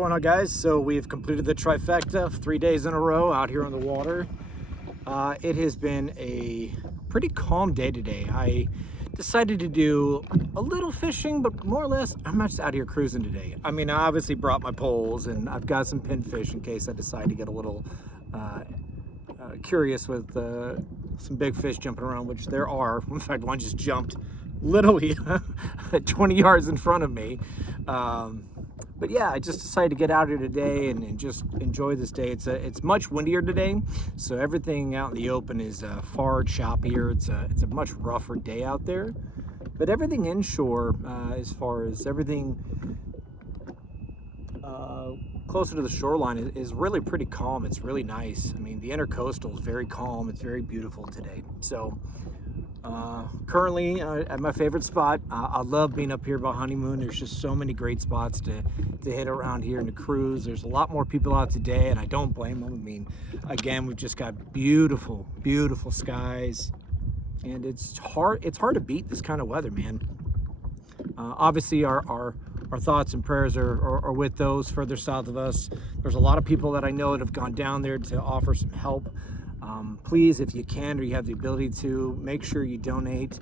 going on, guys? So we've completed the trifecta of 3 days in a row out here on the water. It has been a pretty calm day today. I decided to do a little fishing, but more or less I'm just out here cruising today. I mean, I obviously brought my poles and I've got some pinfish in case I decide to get a little curious with some big fish jumping around, which there are. In fact, one just jumped literally 20 yards in front of me. But yeah, I just decided to get out here today and just enjoy this day. It's much windier today, so everything out in the open is far choppier. It's a much rougher day out there. But everything inshore, as far as everything closer to the shoreline, is really pretty calm. It's really nice. I mean, the intercoastal is very calm. It's very beautiful today. So currently at my favorite spot. I love being up here by Honeymoon. There's just so many great spots to hit around here and to cruise. There's a lot more people out today, and I don't blame them. I mean, again, we've just got beautiful, beautiful skies, and it's hard to beat this kind of weather, man. Obviously, our thoughts and prayers are with those further south of us. There's a lot of people that I know that have gone down there to offer some help. Please, if you can or you have the ability to, make sure you donate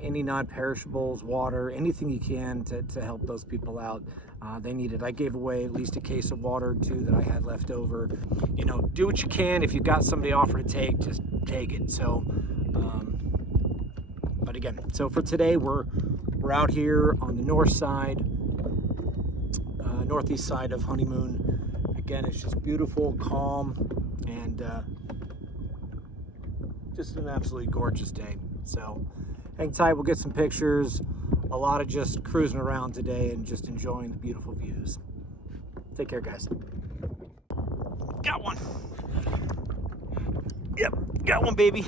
any non-perishables, water, anything you can to help those people out. They need it. I gave away at least a case of water or two that I had left over. You know, do what you can. If you've got somebody offer to take, just take it. So, but again, so for today, we're out here on the north side, northeast side of Honeymoon. Again, it's just beautiful, calm, and just an absolutely gorgeous day. So hang tight, we'll get some pictures. A lot of just cruising around today and just enjoying the beautiful views. Take care, guys. Got one. Yep, got one, baby.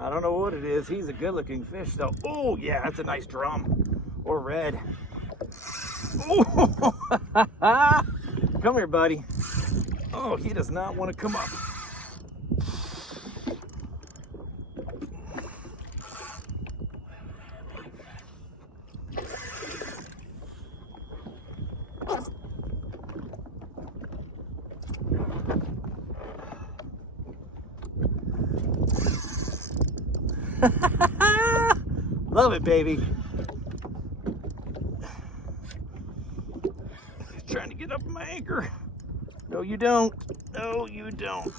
I don't know what it is. He's a good looking fish though. Oh yeah, that's a nice drum or red. Oh, come here, buddy. Oh, he does not want to come up. Love it, baby. He's trying to get up my anchor. No, you don't. No, you don't.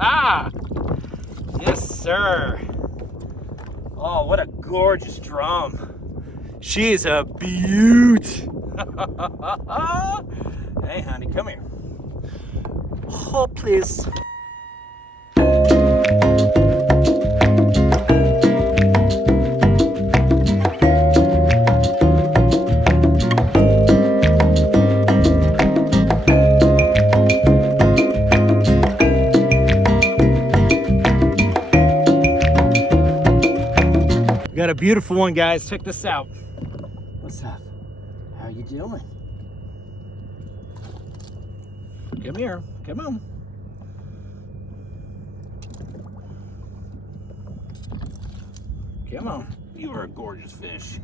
Ah, yes, sir. Oh, what a gorgeous drum. She is a beaut. Hey, honey, come here. Oh, please. Got a beautiful one, guys. Check this out. What's up? How you doing? Come here. Come on. Come on. You are a gorgeous fish.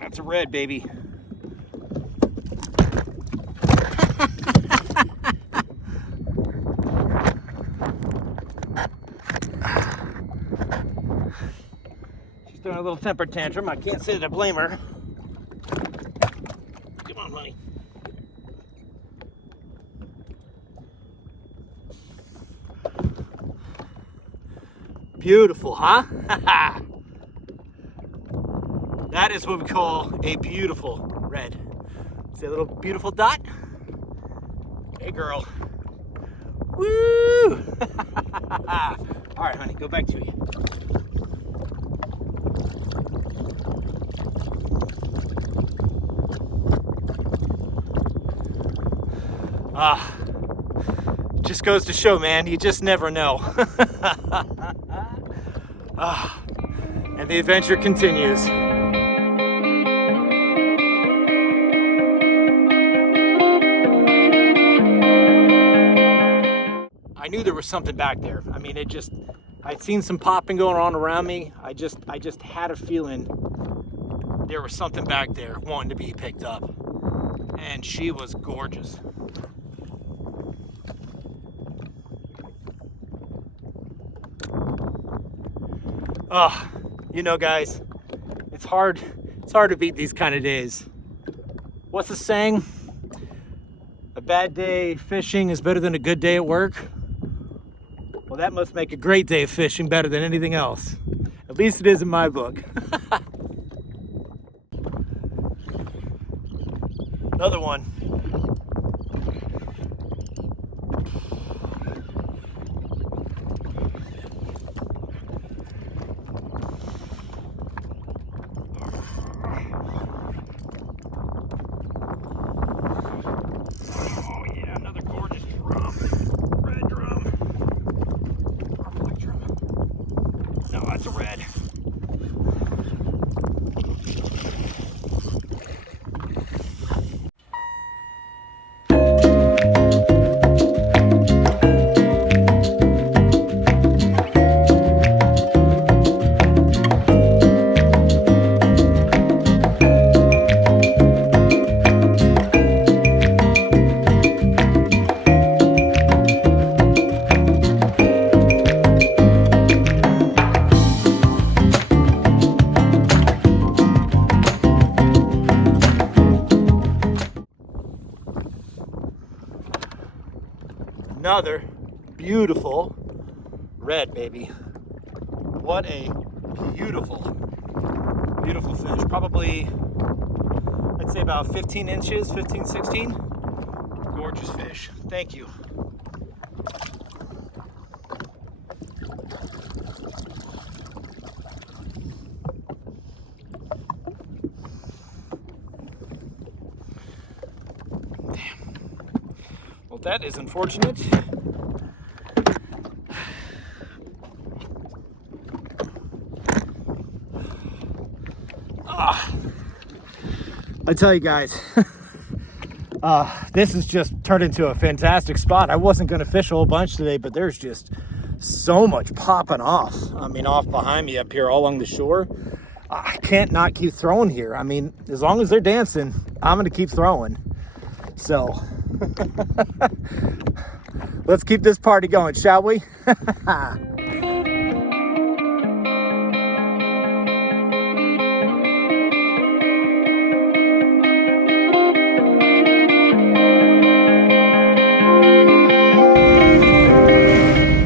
That's a red, baby. Doing a little temper tantrum. I can't say that I blame her. Come on, honey. Beautiful, huh? That is what we call a beautiful red. See a little beautiful dot? Hey, girl. Woo! All right, honey, go back to you. Just goes to show, man, you just never know. And the adventure continues. I knew there was something back there. I mean, I'd seen some popping going on around me. I just had a feeling there was something back there wanting to be picked up. And she was gorgeous. You know, guys, it's hard to beat these kind of days. What's the saying? A bad day fishing is better than a good day at work. Well, that must make a great day of fishing better than anything else. At least it is in my book. Another one. Oh yeah, another gorgeous drum. Red drum. Or black drum. No, that's a red. Another beautiful red, baby. What a beautiful fish. Probably, I'd say about 15 inches, 15, 16. Gorgeous fish. Thank you. Well, that is unfortunate. I tell you guys, this has just turned into a fantastic spot. I wasn't going to fish a whole bunch today, but there's just so much popping off. I mean, off behind me up here all along the shore. I can't not keep throwing here. I mean, as long as they're dancing, I'm going to keep throwing. So let's keep this party going, shall we?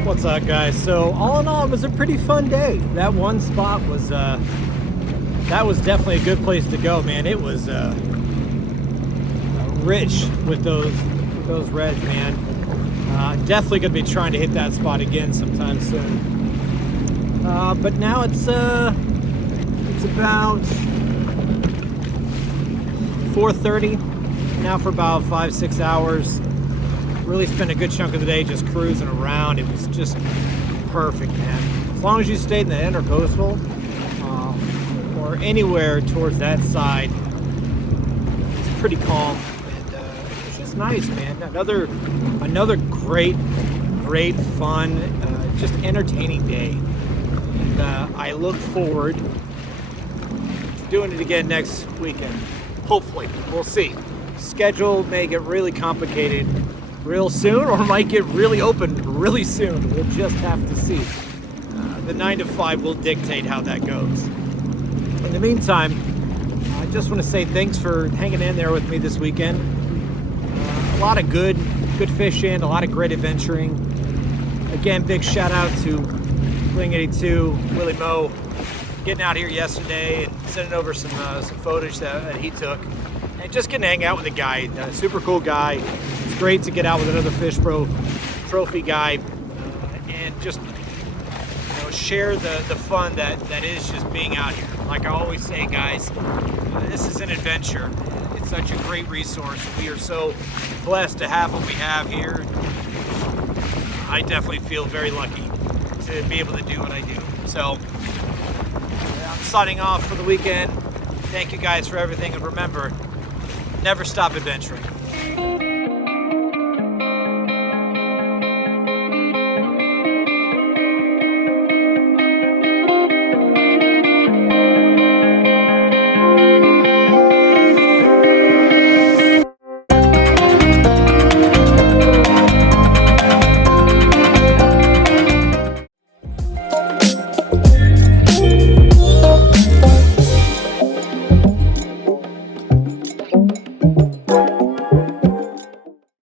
What's up, guys? So all in all, it was a pretty fun day. That one spot was that was definitely a good place to go, man. It was rich with those reds, man. Definitely gonna be trying to hit that spot again sometime soon. But now it's about 4:30 now for about 5-6 hours. Really spent a good chunk of the day just cruising around. It was just perfect, man. As long as you stayed in the intercoastal or anywhere towards that side, it's pretty calm. It's just nice, man. Another great fun, just entertaining day. And I look forward to doing it again next weekend. Hopefully, we'll see. Schedule may get really complicated real soon, or might get really open really soon. We'll just have to see. The 9 to 5 will dictate how that goes. In the meantime, I just want to say thanks for hanging in there with me this weekend. A lot of good fishing, a lot of great adventuring. Again, big shout out to Wing 82, Willie Moe, getting out here yesterday and sending over some footage that he took. and just getting to hang out with a guy, a super cool guy. It's great to get out with another Fish Pro trophy guy and just share the fun that is just being out here. Like I always say, guys, this is an adventure. It's such a great resource. We are so blessed to have what we have here. I definitely feel very lucky to be able to do what I do. So I'm signing off for the weekend. Thank you guys for everything, and remember, never stop adventuring.